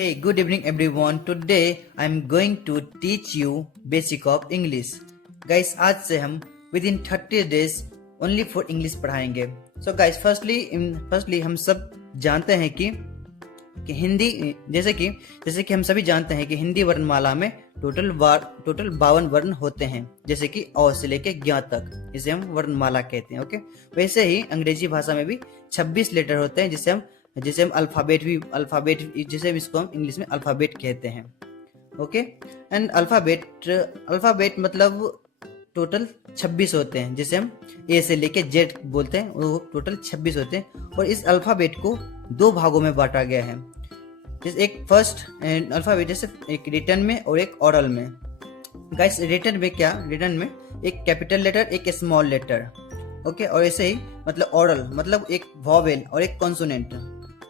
Hey, good evening everyone. Today I'm going to teach you basic of English. Guys, आज से हम within 30 days only for English पढ़ाएंगे. So guys, firstly हम सब जानते हैं कि हिंदी जैसे कि हम सभी जानते हैं कि हिंदी वर्णमाला में टोटल 52 वर्ण होते हैं, जैसे कि अ से लेके ज्ञ तक, इसे हम वर्णमाला कहते हैं. ओके, वैसे ही अंग्रेजी भाषा में भी 26 लेटर होते हैं, जिसे हम अल्फाबेट जिसे इसको हम इंग्लिश में अल्फाबेट कहते हैं. ओके, एंड अल्फाबेट मतलब टोटल 26 होते हैं, जिसे हम ए से लेके जेड बोलते हैं. वो टोटल 26 होते हैं और इस अल्फाबेट को दो भागों में बांटा गया है. जैसे एक फर्स्ट अल्फाबेट, जैसे एक रिटन में और एक ओरल में. गाइस, रिटन में एक कैपिटल लेटर, एक स्मॉल लेटर. ओके, और ऐसे ही मतलब ओरल मतलब एक वॉवेल और एक कॉन्सोनेंट.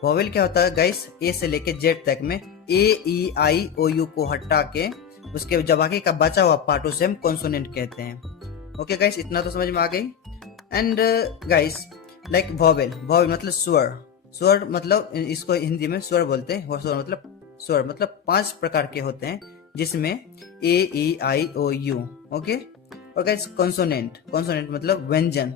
वॉवेल क्या होता है गाइस? ए से लेके जेड तक में ए ई आई ओ यू को हटा के उसके जब आगे का बचा हुआ पार्ट उसे हम कॉन्सोनेंट कहते हैं. ओके गाइस, इतना तो समझ में आ गई. एंड गाइस, लाइक वॉवेल मतलब स्वर मतलब इसको हिंदी में स्वर बोलते हैं. स्वर मतलब 5 प्रकार के होते हैं, जिसमें ए ई आई ओ यू. ओके, और गाइस कॉन्सोनेंट मतलब व्यंजन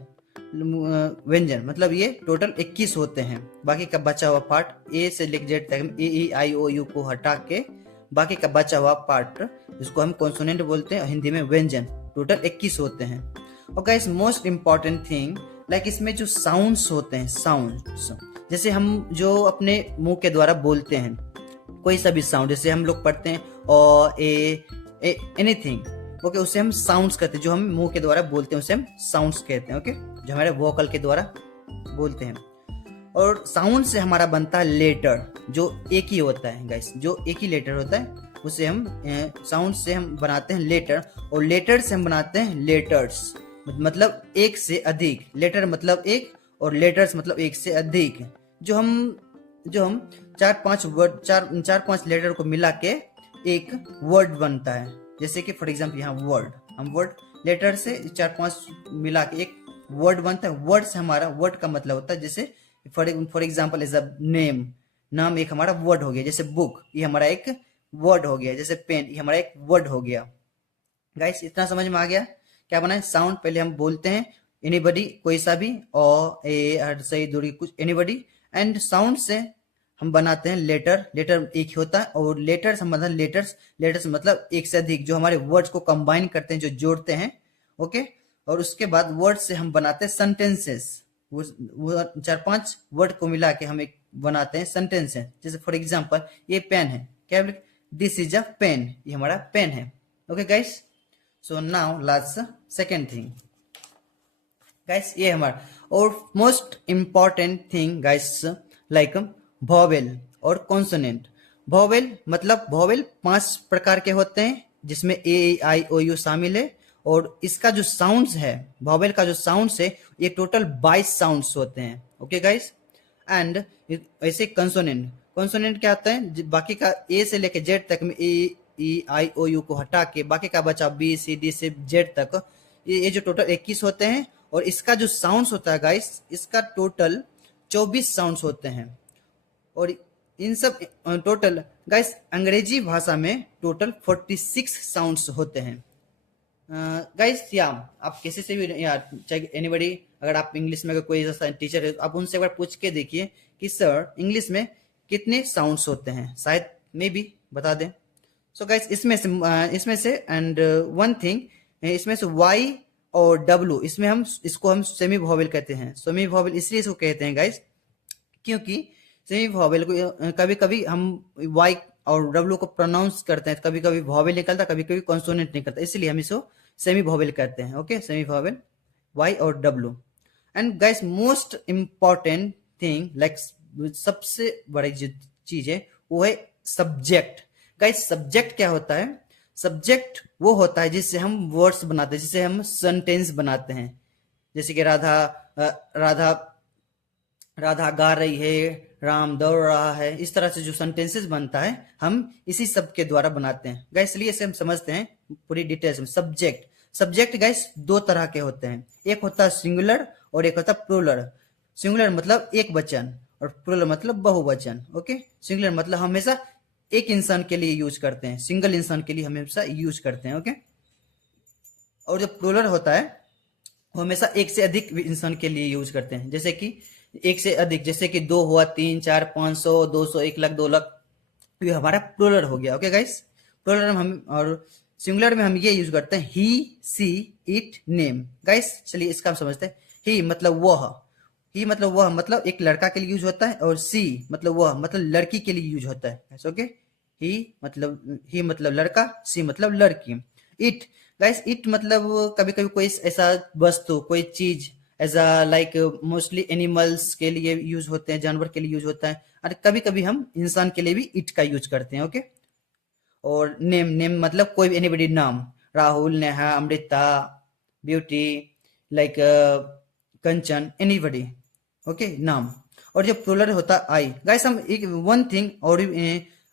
मतलब ये टोटल 21 होते हैं. बाकी का बचा हुआ पार्ट ए से लेकर जेड तक ए ई आई ओ यू को हटा के बाकी का बचा हुआ पार्ट जिसको हम कॉन्सोनेंट बोलते हैं और हिंदी में व्यंजन, टोटल 21 होते हैं. और guys, most important thing like इसमें जो साउंड्स होते हैं, साउंड्स जैसे हम जो अपने मुंह के द्वारा बोलते हैं कोई सा भी साउंड, जैसे हम लोग पढ़ते हैं ओ ए एनीथिंग. ओके, उसे हम साउंड्स कहते हैं. जो हम मुंह के द्वारा बोलते हैं उसे हम साउंड्स कहते हैं. ओके, जो हमारे वोकल के द्वारा बोलते हैं. और साउंड से हमारा बनता है लेटर, जो एक ही होता है गाइस. जो एक ही लेटर होता है उसे हम साउंड से हम बनाते हैं लेटर, और लेटर से हम बनाते हैं लेटर्स मतलब एक से अधिक. लेटर मतलब एक और लेटर्स मतलब एक से अधिक. जो हम 4-5 लेटर को मिला के एक वर्ड बनता है. जैसे कि फॉर एग्जाम्पल यहाँ वर्ड लेटर से 4-5 मिला के एक वर्ड बनता है. वर्ड से हमारा वर्ड का मतलब होता है, जैसे फॉर एग्जाम्पल एज अ नाम एक हमारा वर्ड हो गया. जैसे बुक, ये हमारा एक वर्ड हो गया. जैसे पेन, ये हमारा एक वर्ड हो गया. गाइस, इतना समझ में आ गया क्या बना है? साउंड पहले हम बोलते हैं एनीबडी, कोई सा भी, ओ ए हर सही दूरी कुछ एनीबडी. एंड साउंड से हम बनाते हैं लेटर एक ही होता है. और लेटर्स हम बनाते हैं लेटर्स मतलब एक से अधिक, जो हमारे वर्ड्स को कंबाइन करते हैं, जो जोड़ते हैं. ओके, और उसके बाद वर्ड से हम बनाते हैं सेंटेंसेस. वो 4-5 वर्ड को मिला के हम एक बनाते हैं सेंटेंसेस. जैसे फॉर एग्जाम्पल ये पेन है, क्या बोले? दिस इज अ पेन, ये हमारा पेन है. Okay guys, so now last second thing guys, ये हमारा और most important thing guys like vowel और कॉन्सोनेंट. वॉवेल 5 प्रकार के होते हैं, जिसमें ए आई ओ यू शामिल है. और इसका जो साउंड्स है, वॉवेल का जो साउंड्स है, ये टोटल 22 साउंड्स होते हैं. ओके गाइस, एंड ऐसे कंसोनेंट क्या होता है? बाकी का ए से लेके जेड तक में ए ई आई ओ यू को हटा के बाकी का बचा बी सी डी से जेड तक, ये जो टोटल 21 होते हैं. और इसका जो साउंड्स होता है गाइस, इसका टोटल 24 साउंड्स होते हैं. और इन सब टोटल गाइस अंग्रेजी भाषा में टोटल 46 साउंड्स होते हैं. गाइस, या आप किसी से भी, या चाहे एनीबडी, अगर आप इंग्लिश में अगर कोई ऐसा टीचर है, आप उनसे एक बार पूछ के देखिए कि सर इंग्लिश में कितने साउंड्स होते हैं, शायद मे बी बता दें. सो गाइस, इसमें से एंड वन थिंग, इसमें से वाई और डब्लू, इसको हम सेमी वॉवेल कहते हैं. सेमी वॉवेल इसलिए इसको कहते हैं गाइस, क्योंकि सेमी वॉवेल को कभी कभी हम वाई और डब्लू को प्रोनाउंस करते हैं, कभी कभी वॉवेल निकलता, कभी कभी कॉन्सोनेंट निकलता, इसलिए हम इसको सेमी वॉवेल कहते हैं. ओके, सेमी वॉवेल वाई और W. And guys, most important thing like सबसे बड़ी जो चीज है वो है सब्जेक्ट. गाइस, सब्जेक्ट क्या होता है? सब्जेक्ट वो होता है जिससे हम वर्ड्स बनाते हैं, जिससे हम सेंटेंस बनाते हैं. जैसे कि राधा गा रही है, राम दौड़ रहा है. इस तरह से जो सेंटेंसेस बनता है, हम इसी सब के द्वारा बनाते हैं. गाइस, इसलिए इसे हम समझते हैं पूरी डिटेल्स में. सब्जेक्ट गाइस 2 तरह के होते हैं. एक होता है सिंगुलर और एक होता है प्लूरल. सिंगुलर मतलब एक वचन और प्लूरल मतलब बहुवचन. ओके, सिंगुलर मतलब हमेशा एक इंसान के लिए यूज करते हैं, सिंगल इंसान के लिए हमेशा यूज करते हैं। ओके, और जो प्लूरल होता है वो हमेशा एक से अधिक इंसान के लिए यूज करते हैं, जैसे कि एक से अधिक, जैसे कि 2 हुआ, 3, 4, 500, 200, 1 लाख, 2 लाख, ये हमारा प्लूरल हो गया। ओके गाइस, प्लूरल में हम, और सिंगुलर में हम ये यूज करते हैं ही, सी, इट, नेम। गाइस चलिए इसका हम समझते हैं। ही मतलब वह, ही मतलब वह, मतलब एक लड़का के लिए यूज होता है, और सी मतलब वह, मतलब लड़की के लिए यूज होता है। ओके, ही मतलब लड़का, सी मतलब लड़की। इट, गाइस इट मतलब कभी कभी कोई ऐसा वस्तु, कोई चीज, as a like mostly animals के लिए यूज होते हैं, जानवर के लिए यूज होता है, और कभी कभी हम इंसान के लिए भी इट का यूज करते हैं। ओके, और नेम, नेम मतलब कोई भी एनीबडी नाम, राहुल, नेहा, अमृता, ब्यूटी, लाइक कंचन, एनीबडी। ओके, नाम। और जो प्लूरल होता है आई, गाइस हम एक वन थिंग, और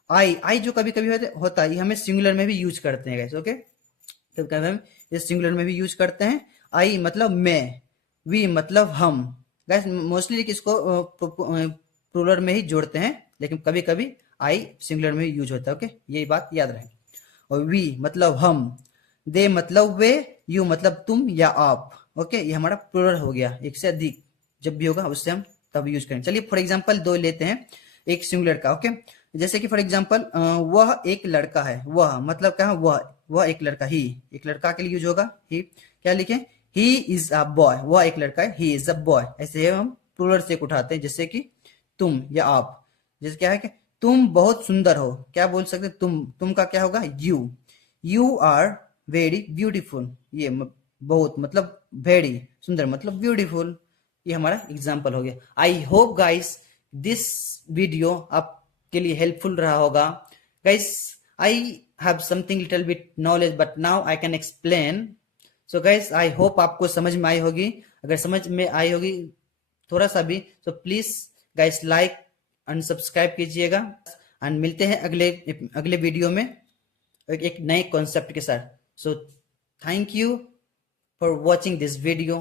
आई, आई जो कभी कभी होता है, ये हमें सिंगुलर में भी यूज करते हैं गाइस। ओके, तो कभी हम इस सिंगुलर में भी यूज करते हैं। आई मतलब मैं, वी मतलब हम। गाइस मोस्टली इसको प्लूरल में ही जोड़ते हैं, लेकिन कभी कभी आई सिंगुलर में भी यूज होता है। ओके, यही बात याद रहे। और वी मतलब हम, दे मतलब वे, यू मतलब तुम या आप। ओके, ये हमारा प्लूरल हो गया, एक से अधिक जब भी होगा उससे हम तब यूज करेंगे। चलिए फॉर एग्जांपल दो लेते हैं, एक सिंगुलर का। ओके, जैसे कि फॉर एग्जांपल वह एक लड़का है, वह मतलब क्या है, वह एक लड़का, ही एक लड़का के लिए यूज होगा। ही क्या लिखे, ही इज अ बॉय, वह एक लड़का है, ही इज अ बॉय। ऐसे हम प्लूरल से उठाते हैं, जैसे कि तुम या आप। जैसे क्या है कि तुम बहुत सुंदर हो, क्या बोल सकते हैं, तुम का क्या होगा, यू आर वेरी ब्यूटीफुल। ये बहुत मतलब वेरी, सुंदर मतलब ब्यूटीफुल। ये हमारा एग्जाम्पल हो गया। I hope guys this video आपके लिए हेल्पफुल रहा होगा। Guys I have something little bit knowledge, but now I can explain. So guys I hope आपको समझ में आई होगी। अगर समझ में आई होगी थोड़ा सा भी, तो please guys like and subscribe कीजिएगा। एंड मिलते हैं अगले अगले वीडियो में एक नए कॉन्सेप्ट के साथ। So thank you for watching this video.